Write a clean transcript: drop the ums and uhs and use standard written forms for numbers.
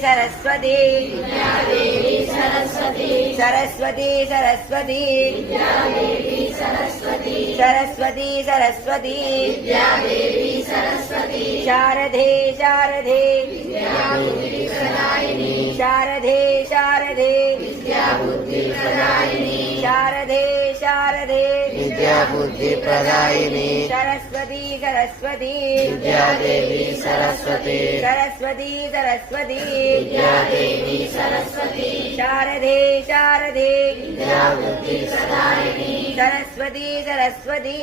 सरस्वती सरस्वती सरस्वती सरस्वती सरस्वती सरस्वती सरस्वती शारदे शारदे शारदे शारदे शारदे शारदे विद्या बुद्धि प्रदायिनी सरस्वती सरस्वती विद्यादेवी सरस्वती सरस्वती सरस्वती विद्यादेवी सरस्वती शारदे शारदे विद्या बुद्धि प्रदायिनी सरस्वती सरस्वती